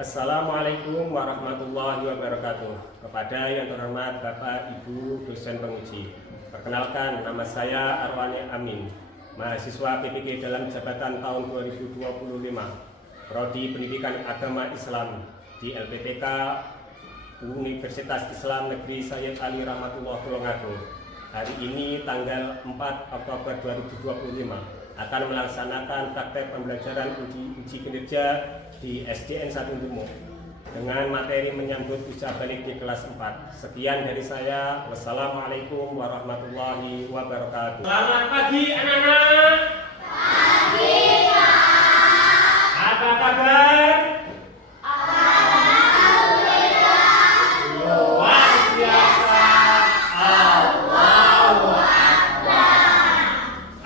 Assalamualaikum warahmatullahi wabarakatuh. Kepada yang terhormat Bapak Ibu dosen penguji, perkenalkan nama saya Arwani Amin, mahasiswa PPG dalam jabatan tahun 2025, Prodi Pendidikan Agama Islam di LPPK Universitas Islam Negeri Sayyid Ali Rahmatullah Tulungagung. Hari ini tanggal 4 Oktober 2025 akan melaksanakan praktek pembelajaran uji kinerja di SDN 1 Lumo dengan materi menyambut usaha balik di kelas 4. Sekian dari saya. Wassalamualaikum warahmatullahi wabarakatuh. Selamat pagi anak-anak. Pagi, Pak. Apa kabar? Alhamdulillah. Luar biasa. Allahu Akbar.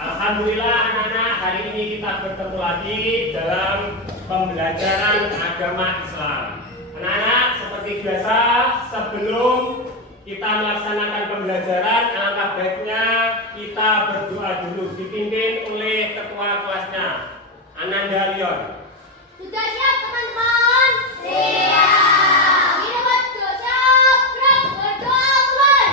Alhamdulillah anak-anak, hari ini kita bertemu lagi dalam pembelajaran agama Islam. Anak-anak, seperti biasa, sebelum kita melaksanakan pembelajaran, alangkah baiknya kita berdoa dulu, dipimpin oleh ketua kelasnya, Ananda Leon. Sudah siap, teman-teman? Siap. Ini waktu siap. Berdoa mulai.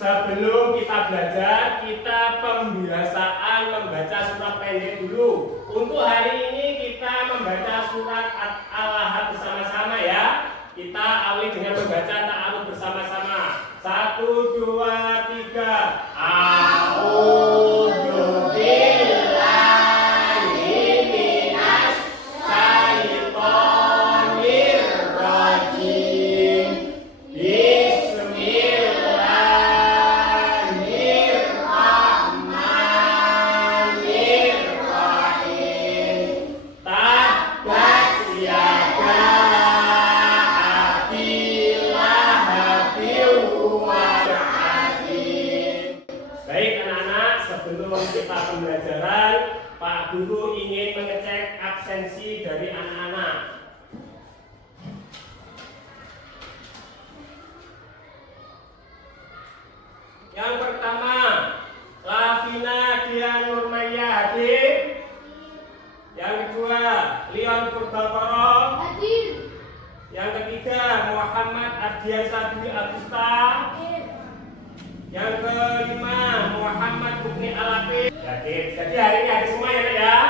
Sebelum kita belajar, kita pembiasaan membaca surat pendek dulu. Untuk hari ini kita membaca surat Al-Ahad bersama-sama ya. Kita awali dengan membaca ta'aruf bersama-sama. 1, 2, 3. A'udzu billahi minas syaitonir rajim. Sebelum kita pembelajaran, Pak Guru ingin mengecek absensi dari anak-anak. Yang pertama, Lavina Dian Nurmaya hadir. Yang kedua, Leon Purbakoro Hadir. Yang ketiga, Muhammad Ardian Sabri Agusta. Yang kelima, Muhammad Bukni Alafi. Jadi hari ini ada semua ya, Nak ya.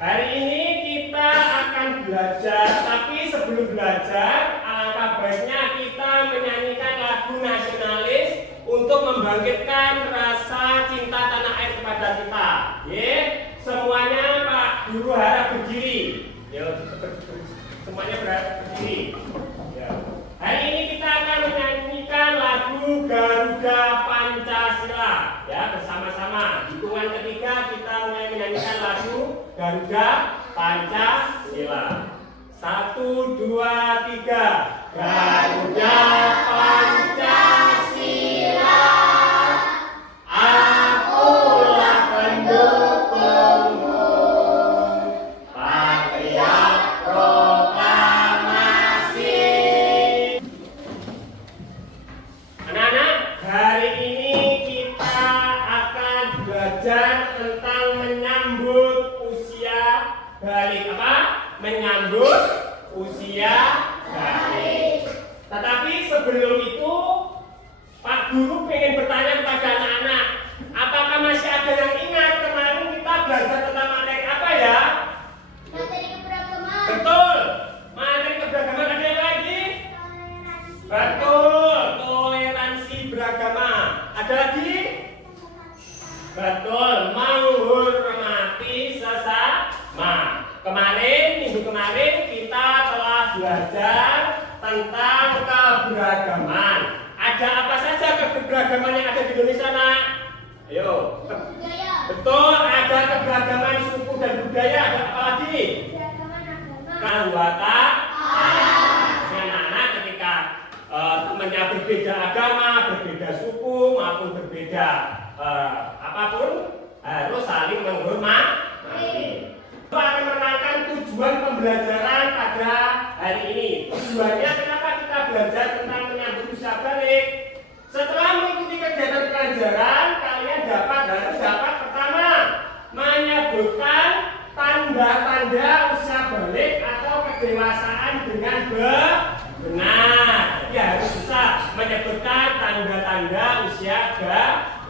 Hari ini kita akan belajar, tapi sebelum belajar, alangkah baiknya kita menyanyikan lagu nasionalis untuk membangkitkan rasa cinta tanah air kepada kita. Semuanya Pak Guru harap berdiri. Semuanya berdiri. Hari ini kita akan menyanyikan lagu Garuda Pancasila ya, bersama-sama. Hitungan ketiga kita mulai menyanyikan lagu Garuda Pancasila. 1, 2, 3. Garuda Pancasila, akulah pendukungmu. Patriot proklamasi. Anak-anak, hari ini kita akan belajar tentang menyambut usia balik. Apa? Menyambut usia balik. Tetapi sebelum itu, Pak Guru ingin bertanya kepada anak-anak, apakah masih ada yang ingat kemarin kita belajar tentang materi apa ya? Materi keberagaman. Betul. Materi keberagaman ada yang lagi? Toleransi. Betul. Toleransi beragama. Ada lagi? Betul. Menghormati sesama. Minggu kemarin kita telah belajar tentang keberagaman. Ada apa saja keberagaman yang ada di Indonesia, Nak? Ayo. Budaya. Betul, ada keberagaman budaya, ada apa lagi? Keragaman agama. Anggota anak-anak ketika temannya berbeda agama, berbeda suku maupun berbeda apapun harus saling menghormati. Kita akan menerangkan tujuan pembelajaran pada hari ini. Tujuannya kenapa kita belajar tentang menyambut usia balik? Setelah mengikuti kegiatan pelajaran, kalian harus dapat pertama menyebutkan tanda-tanda usia balik atau kedewasaan dengan benar. Jadi harus bisa menyebutkan tanda-tanda usia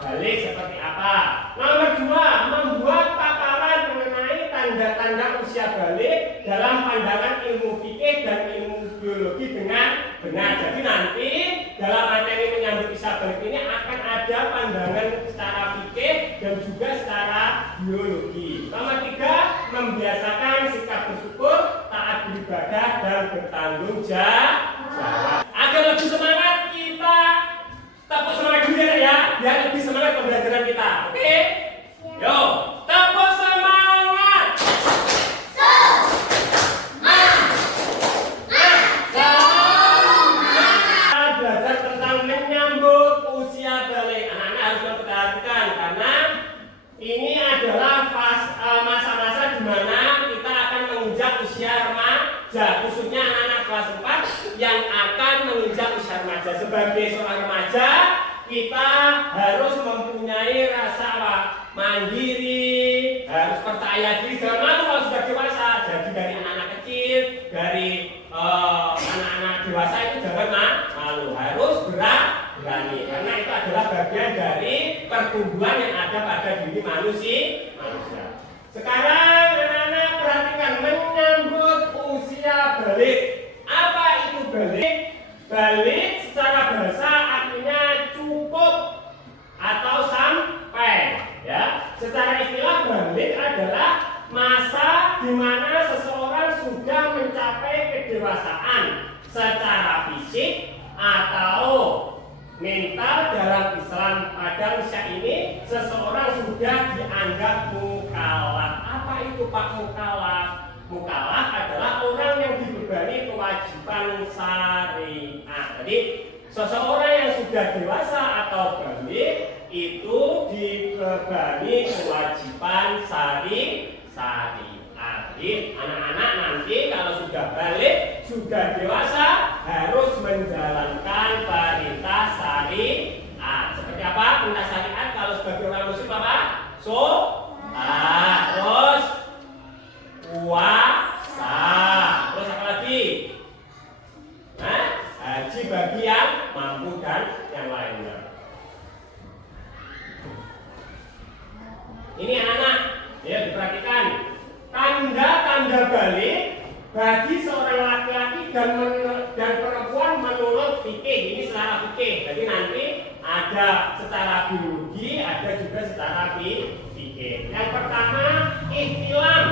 balik seperti apa. Nomor 2, membuat paparan mengenai tanda-tanda usia balik dalam pandangan ilmu fikih dan ilmu biologi dengan benar. Jadi nanti dalam materi menyambut usia balik ini akan ada pandangan secara fikih dan juga secara biologi. Nomor 3, membiasakan sikap bersyukur, taat beribadah dan bertanggung jawab. Agar lebih semangat kita tepuk semangat dulu ya, biar lebih semangat pembelajaran kita. Oke? Yo, tepuk semangat. Belajar tentang menyambut usia balik. Anak-anak harus memperhatikan karena ini adalah masa-masa di mana kita akan menginjak usia remaja, khususnya anak-anak kelas 4 yang akan menginjak usia remaja. Sebagai seorang remaja, kita harus mempunyai rasa mandiri, harus percaya diri. Jangan malu kalau sudah dewasa. Jadi dari anak-anak kecil, dari anak-anak dewasa itu jangan malu, harus berani. Karena itu adalah bagian dari pertumbuhan yang ada pada diri manusia. Sekarang anak-anak perhatikan menyambut usia balik. Apa itu balik? Balik secara bahasa artinya cukup atau sampai. Ya, secara istilah balik adalah masa di mana seseorang sudah mencapai kedewasaan secara fisik atau mental. Dalam Islam pada usia ini seseorang sudah dianggap mukallaf. Apa itu Pak mukallaf? Mukallaf adalah orang yang dibebani kewajiban syariah. Jadi seseorang yang sudah dewasa atau balik itu dibebani kewajiban syariah. Jadi anak-anak nanti kalau sudah balik, sudah dewasa harus menjalankan perintah syariat. Seperti apa perintah syariat kalau sebagai orang muslim apa? Terus puasa, terus apa lagi? Haji bagi yang mampu dan yang lainnya. Ini anak, ya diperhatikan tanda-tanda balik bagi seorang laki-laki dan perempuan menurut fikih. Ini secara fikih. Jadi nanti ada secara biologi, ada juga secara fikih. Yang pertama, ihtilam.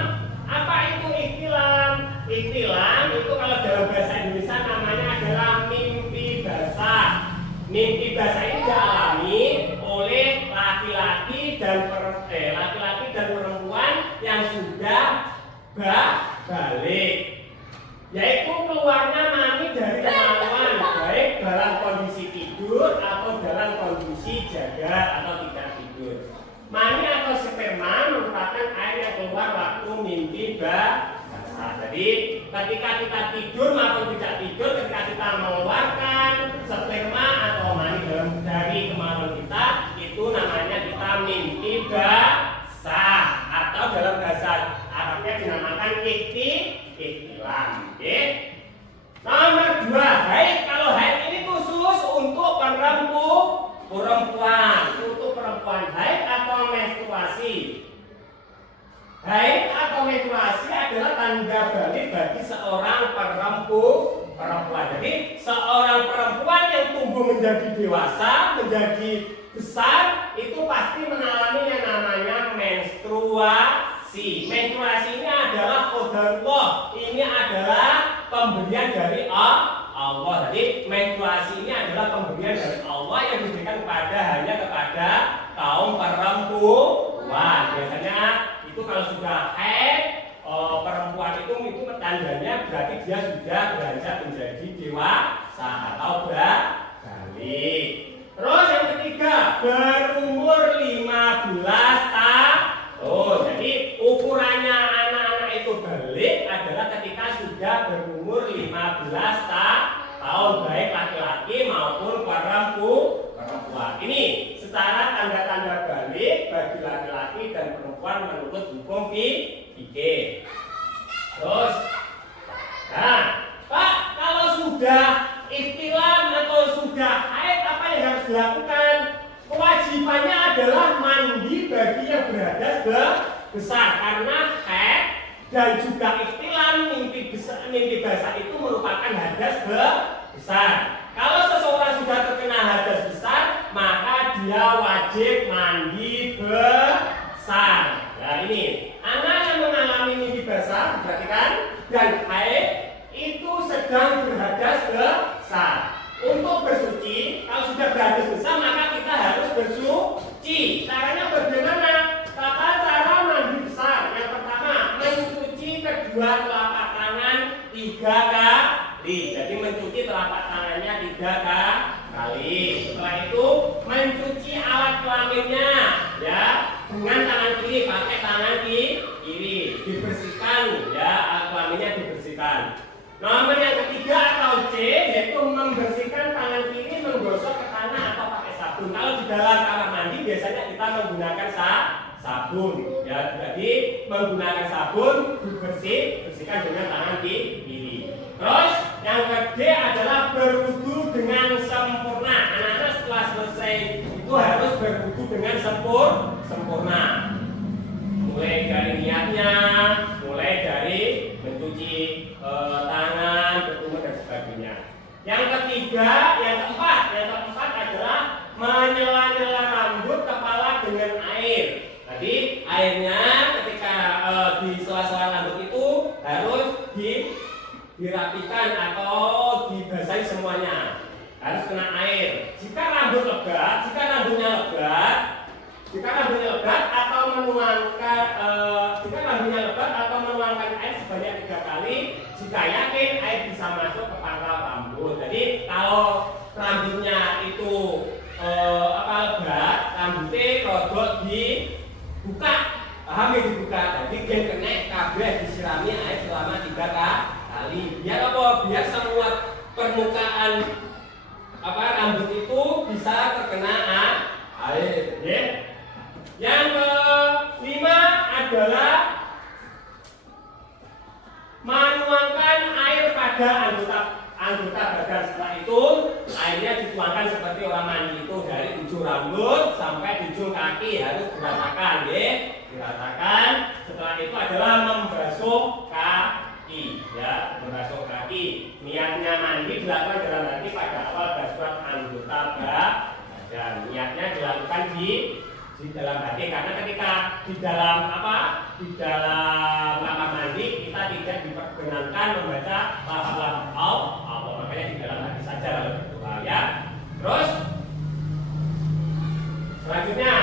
Apa itu ihtilam? Ihtilam itu kalau dalam bahasa Indonesia namanya adalah mimpi basah. Mimpi basah ini dialami oleh laki-laki dan perempuan yang sudah balik, yaitu keluarnya mani dari kemaluan, baik dalam kondisi tidur atau dalam kondisi jaga atau tidak tidur. Mani atau sperma merupakan air yang keluar waktu mimpi basah. Jadi ketika kita tidur maupun tidak tidur, ketika kita mengeluarkan sperma atau mani dari kemaluan kita, itu namanya kita mimpi basah atau dalam bahasa Arabnya dinamakan ihtilam. Nomor 2, haid. Kalau haid ini khusus untuk perempuan, untuk perempuan haid atau menstruasi. Haid atau menstruasi adalah tanda balik bagi seorang perempuan. Jadi seorang perempuan yang tumbuh menjadi dewasa, menjadi besar, itu pasti mengalami yang namanya menstruasi. Menstruasi ini adalah qadarullah. Ini adalah pemberian dari Allah. Jadi menstruasi ini adalah pemberian dari Allah yang diberikan hanya kepada kaum perempuan. Biasanya itu kalau sudah haid tandanya berarti dia sudah beranjak menjadi dewasa atau balik. Terus yang ketiga, berumur 15 tahun. Jadi ukurannya anak-anak itu balik adalah ketika sudah berumur 15 tahun, baik laki-laki maupun perempuan. Ini secara tanda-tanda balik bagi laki-laki dan perempuan menurut hukum fikih. Terus, nah, Pak, kalau sudah ihtilam atau sudah haid, apa yang harus dilakukan? Kewajibannya adalah mandi bagi yang berhadas besar, karena haid dan juga ihtilam mimpi basah itu merupakan hadas besar. Kalau seseorang sudah terkena hadas besar, maka dia wajib mandi besar. Nah ini, anak yang mengalami mimpi basah, perhatikan, dan haid itu sedang berhadas besar. Untuk bersuci, kalau sudah berhadas besar, maka kita harus bersuci. Caranya bagaimana? Tata cara mandi besar. Yang pertama, mencuci kedua telapak tangan 3 kali. Jadi mencuci telapak tangannya 3 kali. Setelah itu mencuci alat kelaminnya, ya, dengan tangan kiri, pakai tangan kiri, dibersihkan, ya, alat kelaminnya dibersihkan. Nomor yang ketiga atau C, yaitu membersihkan tangan kiri, menggosok ke tanah atau pakai sabun. Kalau di dalam kamar mandi biasanya kita menggunakan sabun, ya. Jadi menggunakan sabun, bersihkan dengan tangan kiri. Terus yang ke D adalah berwudu dengan sempurna. Anak-anak setelah selesai itu harus berwudu dengan sempurna. Mulai dari niatnya, mulai dari mencuci tangan, berkumur dan sebagainya. Yang keempat adalah menyela-nyela rambut kepala dengan air. Tadi airnya ketika di sela-sela rambut itu harus dirapikan atau dibasahi semuanya. Harus kena air. Jika rambutnya lebat atau menuangkan air sebanyak 3 kali, jika yakin air bisa masuk ke pangkal rambut. Jadi kalau rambutnya itu lebat, rambutnya rodok dibuka, paham ya, dibuka. Jadi dia kena kabeh disirami air selama 3 kali. Biar apa? Biar semua permukaan rambut itu bisa terkena air. Ya. Yang kelima adalah menuangkan air pada anggota badan. Setelah itu airnya dituangkan seperti orang mandi itu, dari ujung rambut sampai ujung kaki harus diratakan, ya. Diratakan. Setelah itu adalah membasuh kaki, ya, membasuh kaki. Niatnya mandi dilakukan dalam hati pada awal basuhan anggota badan. Niatnya dilakukan di dalam hati, karena ketika di dalam kamar mandi kita tidak diperkenankan membaca lafaz Allah, makanya di dalam hati saja lalu berdoa, ya. Terus selanjutnya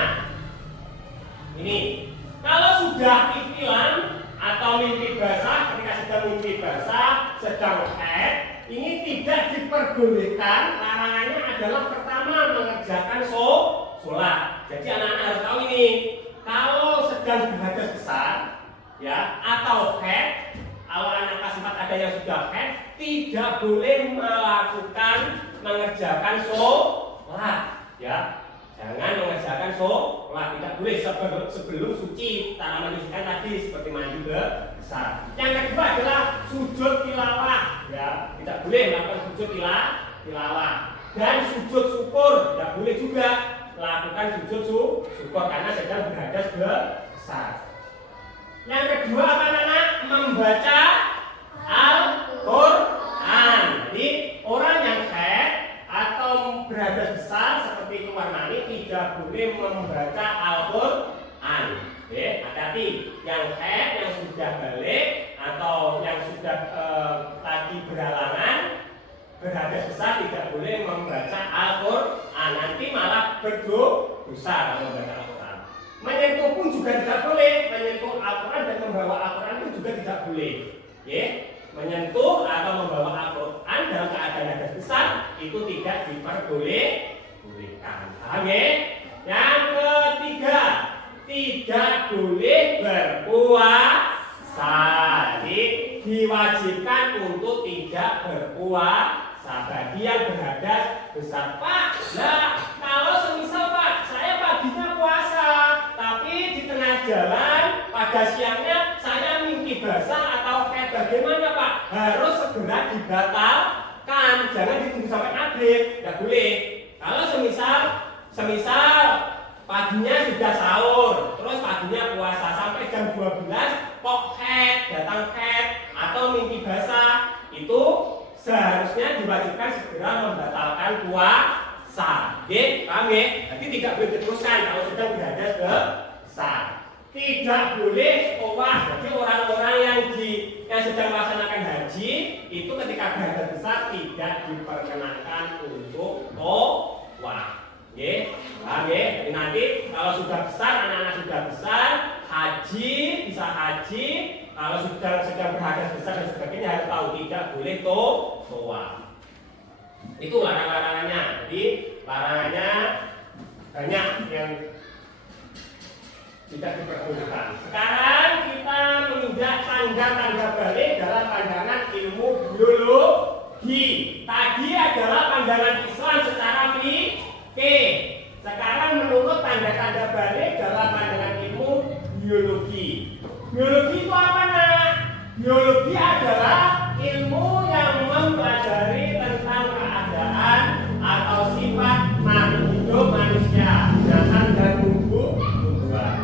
ini, kalau sudah ihtilam atau mimpi basah, ketika sedang mimpi basah, sedang haid, ini tidak diperbolehkan. Larangannya adalah pertama mengerjakan sholat. Jadi anak-anak harus tahu ini, kalau sedang berhadas besar, ya, atau haid, kalau anak kelas 4 ada yang sudah haid, tidak boleh mengerjakan sholat, ya. Jangan mengerjakan sholat, tidak boleh sebelum suci. Cara menyucikan tadi seperti mandi besar. Yang kedua adalah sujud tilawah, ya. Tidak boleh melakukan sujud tilawah. Dan sujud syukur tidak boleh juga lakukan sujud syukur karena sedang berhadas besar. Yang kedua apa, anak? Membaca Al-Quran. Jadi orang yang haid atau berhadas besar seperti keluar mani tidak boleh membaca Al-Quran. Hati-hati, yang haid, yang sudah balik atau yang sudah tadi berhalangan berhadas besar tidak boleh membaca Al-Quran. Nanti malah berdosa kalau membaca Al-Quran. Menyentuh pun juga tidak boleh. Menyentuh Al-Quran dan membawa Al-Quran pun juga tidak boleh. tidak diperbolehkan. Paham ya? Yang ketiga, tidak boleh berpuasa. Jadi diwajibkan untuk tidak berpuasa bagi yang berhadas besar. Pak, nah kalau semisal Pak, saya paginya puasa, tapi di tengah jalan pada siangnya saya mimpi basah atau kayak bagaimana Pak? Harus segera dibatalkan, jangan ditunggu sampai maghrib, tidak boleh. Kalau semisal paginya sudah sahur, terus paginya puasa sampai jam 12, kok datang atau mimpi basah, itu seharusnya diwajibkan segera membatalkan puasa. Oke, paham ya? Jadi tidak boleh diteruskan kalau sedang berhadas besar. Tidak boleh tawaf. Jadi orang-orang yang sedang melaksanakan haji itu ketika berhadas besar tidak diperkenankan untuk tawaf. Oke, paham ya? Jadi nanti kalau sudah besar, anak-anak sudah besar, haji bisa haji. Kalau sedang berhadas besar dan sebagainya harus tahu tidak boleh tawaf. Itu larangannya. Jadi larangannya banyak yang tidak diperbolehkan. Sekarang kita menginjak tanda-tanda balik dalam pandangan ilmu biologi. Tadi adalah pandangan Islam secara fikih. Sekarang menurut tanda-tanda balik dalam pandangan ilmu biologi. Biologi itu apa nak? Biologi adalah ilmu yang mempelajari tentang keadaan atau sifat makhluk hidup manusia, binatang dan tumbuh-tumbuhan.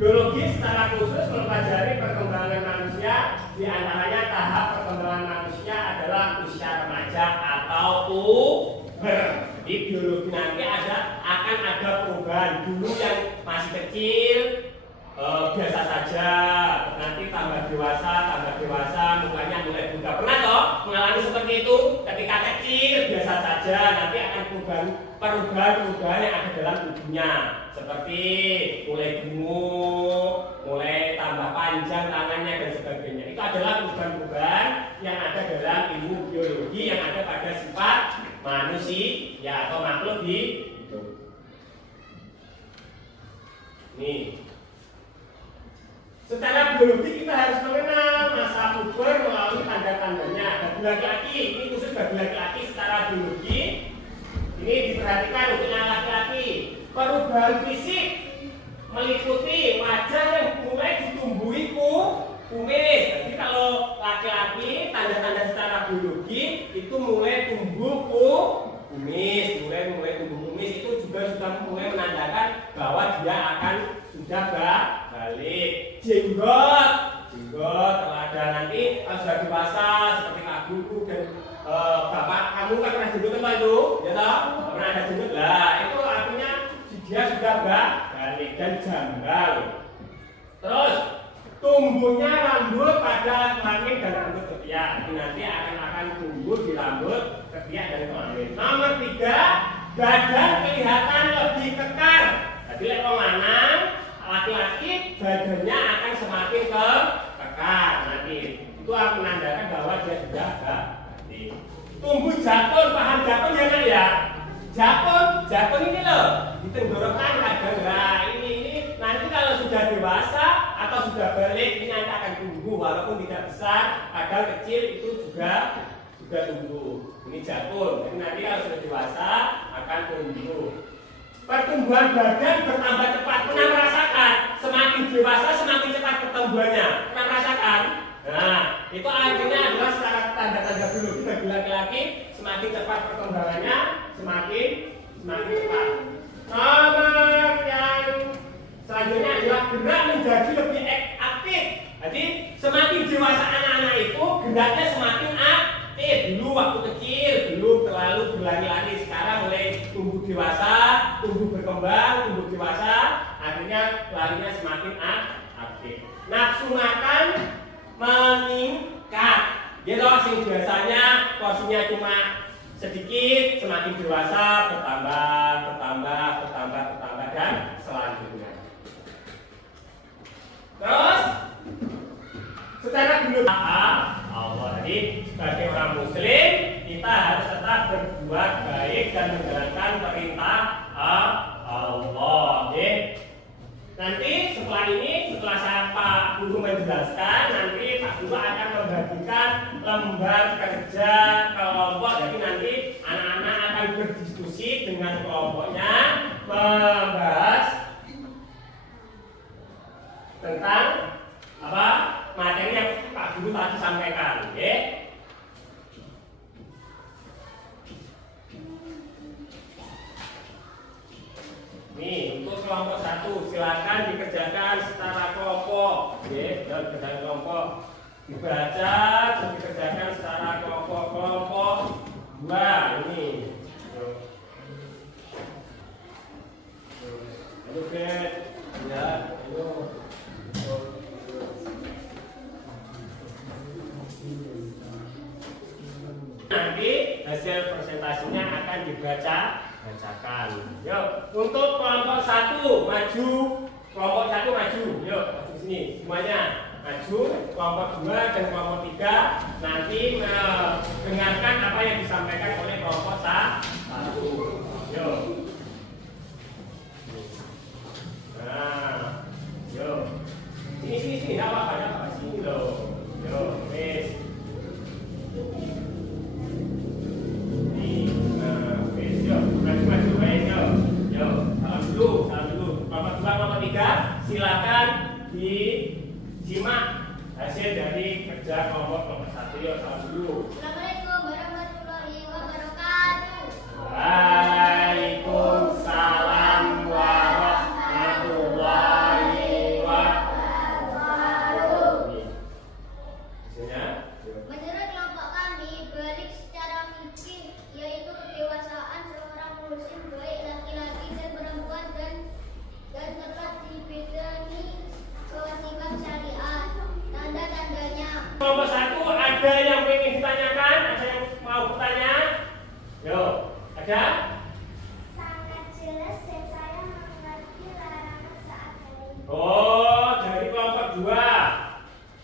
Biologi secara khusus mempelajari perkembangan manusia, di antaranya tahap perkembangan manusia adalah usia remaja atau puber. Di biologi nanti akan ada perubahan. Dulu yang masih kecil biasa saja, nanti tambah dewasa, mukanya mulai berubah. Pernah toh mengalami seperti itu? Ketika kecil biasa saja, nanti akan perubahan yang ada dalam tubuhnya, seperti mulai gemuk, mulai tambah panjang tangannya dan sebagainya. Itu adalah perubahan-perubahan yang ada dalam ilmu biologi yang ada pada sifat manusia atau makhluk hidup. Nih. Secara biologi kita harus mengenal masa puber melalui tanda-tandanya. Bagi laki-laki, ini khusus bagi laki-laki secara biologi. Ini diperhatikan untuk yang laki-laki. Perubahan fisik meliputi wajah yang mulai ditumbuhi kumis. Jadi kalau laki-laki tanda-tanda secara biologi itu mulai tumbuh kumis, mulai tumbuh kumis itu juga sudah mulai menandakan bahwa dia akan sudah balik. Jenggot kalau ada nanti sudah dewasa seperti Kak Guru dan bapak kamu kan pernah jenggot apa itu? Ya toh? Pernah ada jenggot lah, itu artinya dia sudah balik dan janggal. Terus tumbuhnya rambut pada kelamin dan rambut ketiak. Ini nanti akan tumbuh di rambut ketiak dan kelamin. Nomor 3, badan kelihatan lebih kekar. Jadi lewat lanang, laki-laki badannya akan semakin kekar nanti. Itu akan menandakan bahwa dia sudah balik. Tumbuh jakun, paham jakun ya kan ya? Jakun ini loh, di tenggorokan kadang lah. Ini nanti kalau sudah dewasa atau sudah balik ini nanti akan tumbuh walaupun tidak besar, kadang kecil itu juga tumbuh. Ini jakun. Jadi nanti kalau sudah dewasa akan tumbuh. Pertumbuhan badan bertambah cepat. Pernah merasakan? Semakin dewasa semakin cepat pertumbuhannya. Pernah merasakan? Nah, itu artinya adalah secara tanda-tanda biologi bagi laki-laki semakin cepat perkembangannya, semakin cepat. Nomor yang selanjutnya adalah gerak menjadi lebih aktif. Jadi semakin dewasa anak-anak itu geraknya semakin aktif. Dulu waktu kecil belum terlalu berlari-lari, sekarang mulai tumbuh dewasa, tumbuh berkembang, tumbuh dewasa, akhirnya larinya semakin aktif. Nafsu makan meningkat. Gitu, sing biasanya porsinya cuma sedikit, semakin dewasa bertambah dan selanjutnya. Terus secara biologi Allah, jadi sebagai orang muslim kita harus tetap berbuat baik semasa Pak Guru menjelaskan, nanti Pak Guru akan membagikan lembar kerja kelompok. Jadi nanti anak-anak akan berdiskusi dengan kelompoknya, membahas tentang apa materi yang Pak Guru tadi sampaikan. Oke? Nih, untuk kelompok 1 silakan dikerjakan secara kelompok. Oke, dan kerjaan kelompok dibaca dan dikerjakan secara kelompok. Kelompok 2 ini. Oke, ya, ayo. Nanti hasil presentasinya akan bacakan. Yuk, untuk kelompok 1 maju, kelompok 1 maju. Yuk, maju sini semuanya. Maju, kelompok 2 dan kelompok 3 nanti mendengarkan apa yang disampaikan oleh kelompok 1. Yuk. Nah, yuk. Sini, enggak apa-apa, sini loh. Yuk, wes. Kelompok 3 silakan disimak hasil dari kerja kelompok 1. Yuk, salam dulu. Assalamualaikum warahmatullahi wabarakatuh. Waalaikumsalam warahmatullahi wabarakatuh. Hasilnya? Menurut kelompok kami, balik secara fikih yaitu kedewasaan seorang muslim baik laki-laki dan perempuan dan telah dibidani kewajiban syariat. Tanda-tandanya. Kelompok 1 ada yang ingin ditanyakan? Ada yang mau bertanya? Yo, ada? Sangat jelas dan saya mengerti larangan saat hari. Oh, dari kelompok 2.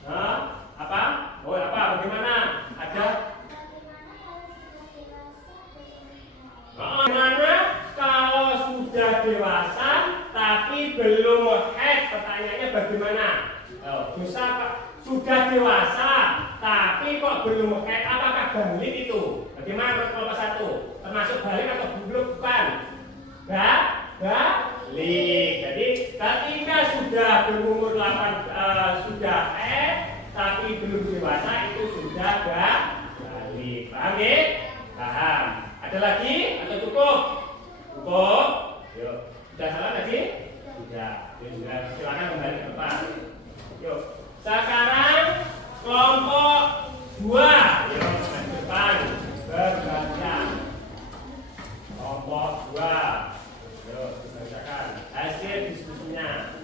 Hah? Apa? Oh, apa? Bagaimana? Ada? Bagaimana kalau sudah dewasa berumur? Bagaimana kalau sudah dewasa tapi belum haid? Pertanyaannya bagaimana? Oh, dosa Pak. Sudah dewasa tapi kok belum haid, apakah balik itu? Bagaimana menurut kelompok 1? Termasuk balik atau belum? Bukan. Balik. Jadi ketika sudah berumur 8 sudah haid tapi belum dewasa itu sudah balik. Paham ya? Paham. Ada lagi atau cukup? Cukup. Yuk. Sudah salah tadi? Sudah. Silakan kembali ke depan. Yuk. Sekarang kelompok 2. Yuk, ke depan. Berbaca. Kelompok 2. Yuk, dibacakan hasil diskusinya.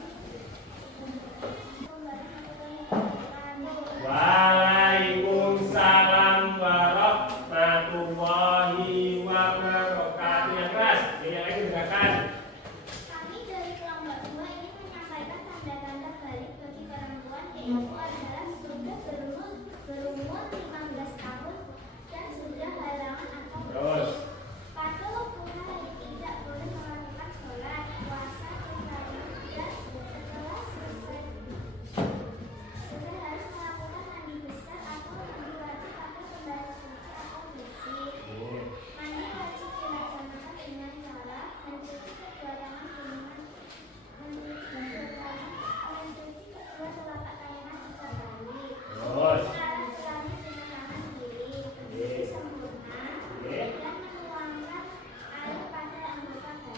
Waalaikumsalam warahmatullahi wabarakatuh. Yang keras, yang lagi dengarkan. Kami dari kelompok 2 ini menyampaikan tanda-tanda balik bagi perempuan yaitu adalah sudah berumur 15 tahun dan sudah halangan atau Terus. pada waktunya tidak boleh melakukan sholat, puasa, ibadah dan setelah selesai sudah harus melakukan mandi besar atau mandi wajib pakai pembalut suci atau bersih. Mandi wajib dilaksanakan dengan cara mencuci kedua tangan mencuci kedua telapak tangan terbalik. Terus. Selanjutnya dengan tangan kiri berdiri sempurna dan menuangkan air pada anggota badan.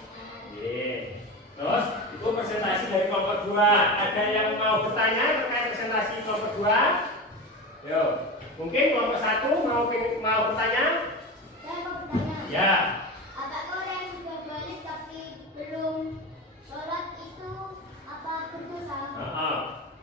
Terus itu presentasi dari kelompok 2. Ada yang mau bertanya terkait presentasi kelompok 2? Yuk. Mungkin kelompok 1 mau bertanya? Saya mau bertanya. Ya. Apakah orang yang sudah balik tapi belum sholat itu apa berdosa?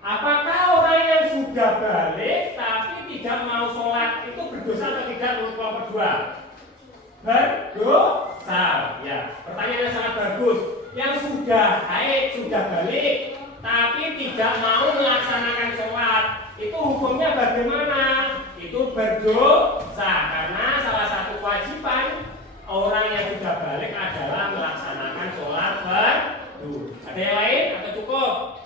Apakah orang yang sudah balik tapi tidak mau sholat itu berdosa atau tidak menurut kelompok 2? Berdosa. Ya. Pertanyaannya sangat bagus. Yang sudah haid, sudah balik tapi tidak mau melaksanakan sholat itu hukumnya bagaimana? Itu berdosa karena salah satu kewajiban orang yang sudah balik adalah melaksanakan sholat fardu. Ada yang lain atau cukup?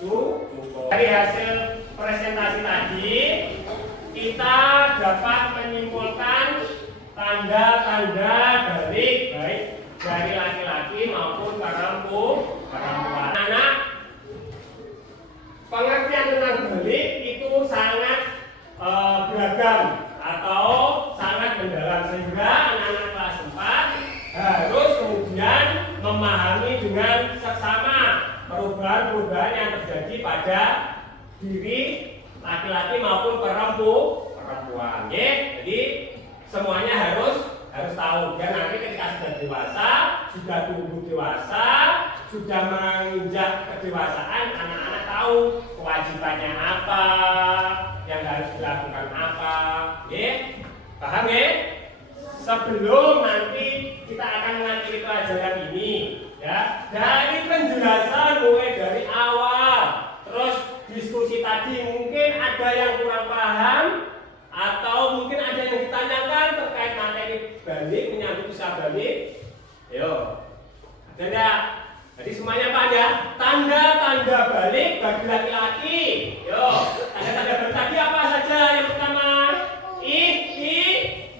Cukup. Dari hasil presentasi tadi, kita dapat menyimpulkan tanda-tanda balik baik dari laki-laki maupun perempuan. Anak, pengertian tentang balik itu sangat beragam atau sangat mendalam, sehingga anak-anak kelas 4 harus kemudian memahami dengan seksama perubahan-perubahan yang terjadi pada diri laki-laki maupun perempuan. Jadi semuanya harus tahu. Dan nanti ketika sudah dewasa, sudah tumbuh dewasa, sudah menginjak kedewasaan, anak-anak tahu kewajibannya apa, yang harus dilakukan apa. Paham ya? Sebelum nanti kita akan mengakhiri pelajaran ini, ya, dari penjelasan mulai dari awal, terus diskusi tadi mungkin ada yang kurang paham atau mungkin ada yang ditanyakan terkait materi balik, menyambut usaha balik. Yo, jadi semuanya apa ya? Tanda-tanda balik bagi laki-laki. Yo, tanda-tanda balik tadi apa saja? Yang pertama,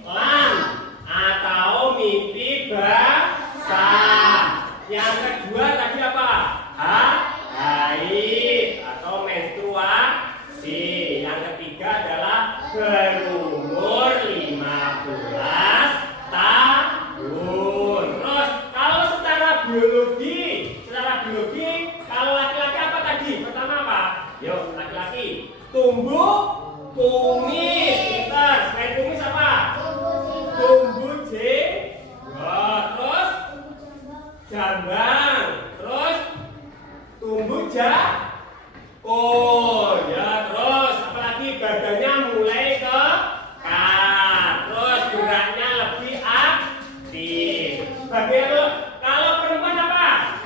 lan atau mimpi basah. Yang kedua tadi apa? Haid atau menstruasi. Yang ketiga adalah berumur 15 tahun. Terus kalau secara biologi kalau laki-laki apa tadi? Pertama apa? Yuk, laki-laki tumbuh kumis. Kita selain kumis apa? Tumbuh terus jambang, terus tumbuh ya, terus apalagi badannya mulai terus geraknya lebih aktif. Bagaimana kalau perempuan apa?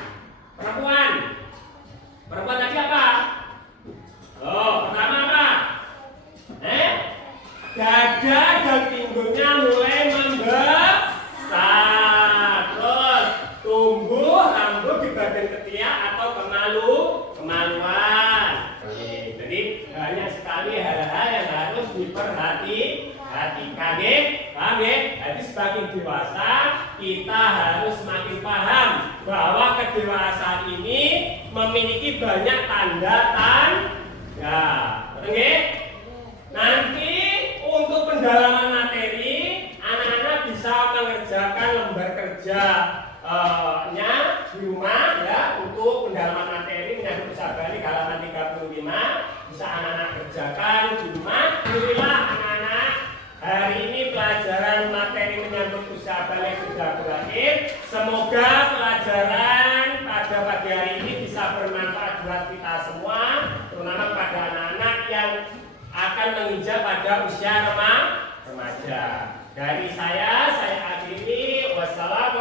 Perempuan tadi apa? Pertama apa? Dada dan pinggulnya mulai membesar, terus tumbuh rambut di bagian ketiak atau kemaluan. Jadi banyak sekali hal-hal yang harus diperhatikan. Paham ya? Jadi semakin dewasa kita harus semakin paham bahwa kedewasaan ini memiliki banyak tanda-tanda. Oke? Nanti untuk pendalaman materi, anak-anak bisa mengerjakan lembar kerjanya di rumah ya, untuk pendalaman materi menyangkut usaha balik halaman 35 bisa anak-anak kerjakan di rumah. Alhamdulillah anak-anak, hari ini pelajaran materi menyangkut usaha balik sudah berakhir. Semoga pelajaran pada pagi hari ini bisa bermanfaat buat kita semua, terutama pada anak-anak yang akan menginjak pada usia remaja. Dari saya akhiri. Wassalamualaikum.